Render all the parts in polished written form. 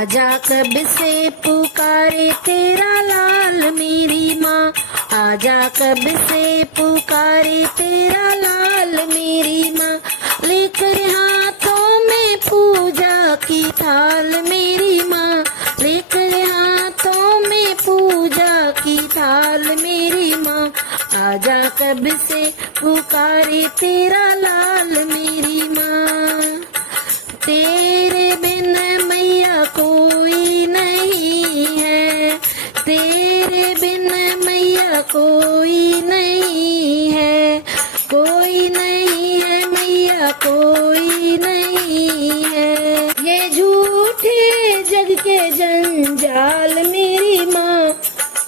आजा कब से पुकारे तेरा लाल मेरी माँ, आजा कब से पुकारे तेरा लाल मेरी माँ, लेकर हाथों में पूजा की थाल मेरी माँ, लेकर हाथों में पूजा की थाल मेरी माँ, आजा कब से पुकारे तेरा लाल मेरी माँ। तेरे बिन मैया कोई नहीं है, तेरे बिन मैया कोई नहीं है, कोई नहीं है मैया कोई नहीं है। ये झूठे जग के जंजाल मेरी माँ,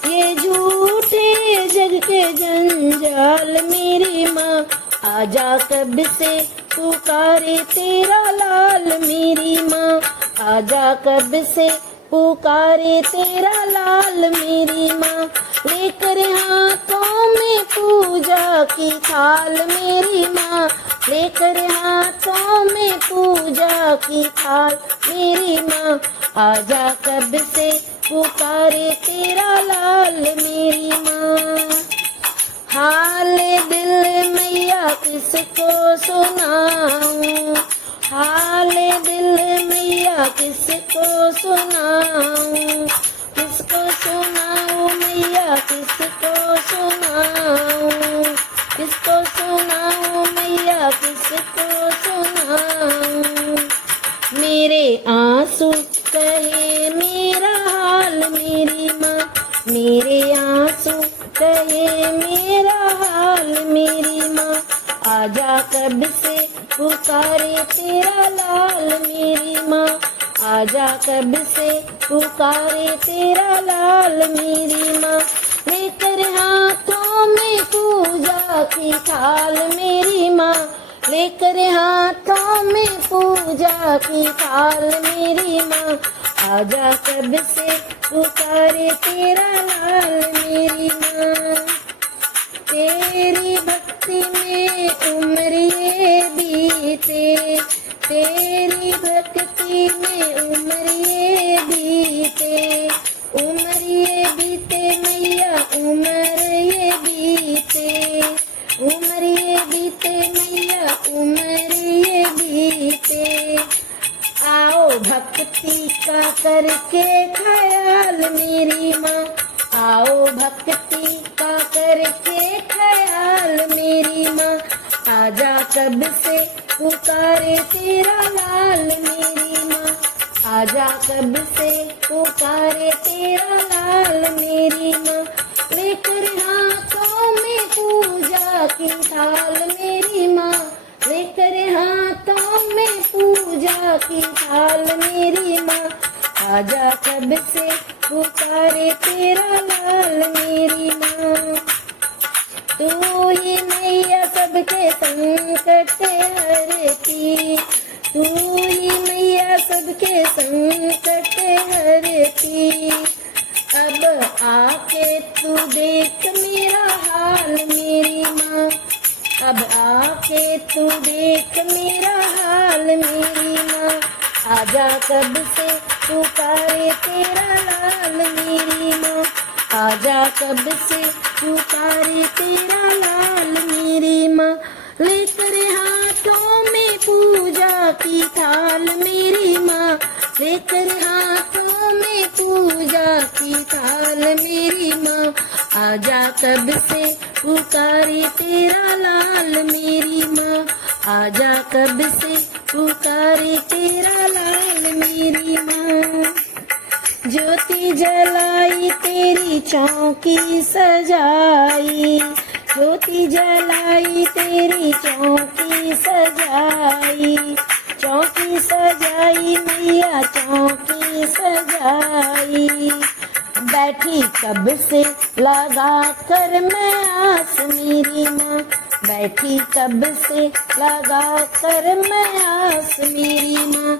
ये झूठे जग के जंजाल मेरी माँ, आजा कब से पुकारे तेरा लाल मेरी माँ, आजा कब से पुकारे तेरा लाल मेरी माँ, लेकर हाथों में पूजा की थाल मेरी माँ, लेकर हाथों में पूजा की थाल मेरी माँ, आजा कब से पुकारे तेरा लाल मेरी माँ। हाल दिल मैया किसको सुनाऊं, हाल दिल मैया किसको सुनाऊं, किसको सुनाऊं मैया किसको सुनाऊं, किसको सुनाऊं मैया किसको सुनाऊं। मेरे आंसू कहे मेरा हाल मेरी माँ, मेरे आंसू कहे मेरा हाल मेरी माँ, आजा कब से पुकारे तेरा लाल मेरी माँ, आजा कब से पुकारे तेरा लाल मेरी माँ, लेकर हाथों में पूजा की थाल मेरी माँ, लेकर हाथों में पूजा की थाल मेरी माँ, आजा कब से पुकारे तेरा लाल मेरी माँ। तेरी भक्ति में उम्र ये बीते, तेरी भक्ति में उम्र ये बीते, उम्र ये बीते मैया उम्र ये बीते, उम्र ये बीते मैया उम्र ये बीते। आओ भक्ति का करके ख्याल मेरी माँ, आओ भक्ति का करके ख्याल मेरी माँ, आजा कब से पुकारे तेरा लाल मेरी माँ, आजा कब से पुकारे तेरा लाल मेरी माँ, लेकर हाथों में पूजा की थाल मेरी माँ, लेकर हाथों में पूजा की थाल मेरी माँ, आजा कब से पुकारे तेरा लाल मेरी माँ। तू ही मैया सबके संकट हरती, तू ही मैया सबके संकट हरती, अब आके तू देख मेरा हाल मेरी माँ, अब आके तू देख मेरा हाल मेरी माँ, आजा कब से पुकारे तेरा लाल मेरी माँ, आजा कब से पुकारे तेरा लाल मेरी माँ, लेकर हाथों में पूजा की थाल मेरी माँ, लेकर हाथों में पूजा की थाल मेरी माँ, आजा कब से पुकारे तेरा लाल मेरी माँ, आजा कब से पुकारे तेरा लाल मेरी माँ। ज्योति जलाई तेरी चौकी सजाई, ज्योति जलाई तेरी चौकी सजाई, चौकी सजाई मैया चौकी सजाई, बैठी कब से लगा कर मैं आस मेरी माँ, बैठी कब से लगा कर मैं आस मेरी माँ,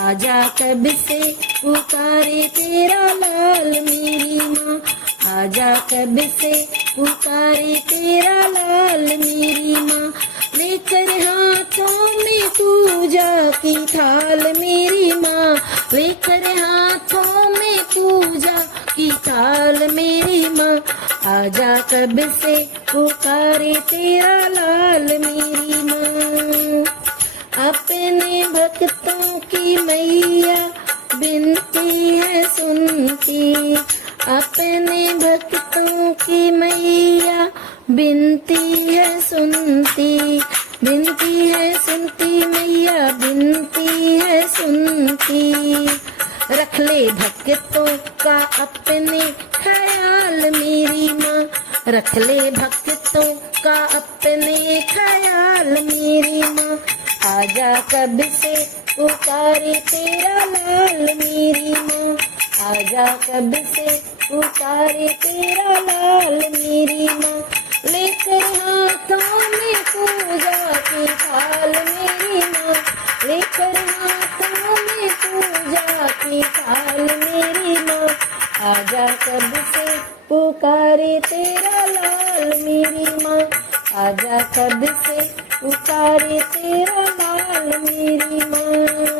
आजा कब से पुकारे तेरा लाल मेरी माँ, आजा कब से पुकारे तेरा लाल मेरी माँ, लेकर हाथों में पूजा की थाल मेरी माँ, लेकर हाथों में पूजा की थाल मेरी माँ। आजा कब से पुकारे तेरा लाल मेरी माँ। अपने भक्तों की मैया बिनती है सुनती, अपने भक्तों की मैया बिनती है सुनती, बिनती है सुनती मैया बिनती है सुनती। रख ले भक्तों का अपने ख्याल मेरी माँ, रख ले भक्तों का अपने ख्याल मेरी माँ। आजा कब से पुकारे तेरा लाल मेरी माँ, आजा कब से पुकारे तेरा लाल मेरी माँ। लेकर हाथों में पूजा की थाल मेरी माँ, लेकर हाथों में पूजा की थाल मेरी माँ। आजा कब से पुकारे तेरा लाल मेरी माँ, आजा कब से पुकारे तेरा लाल मेरी माँ।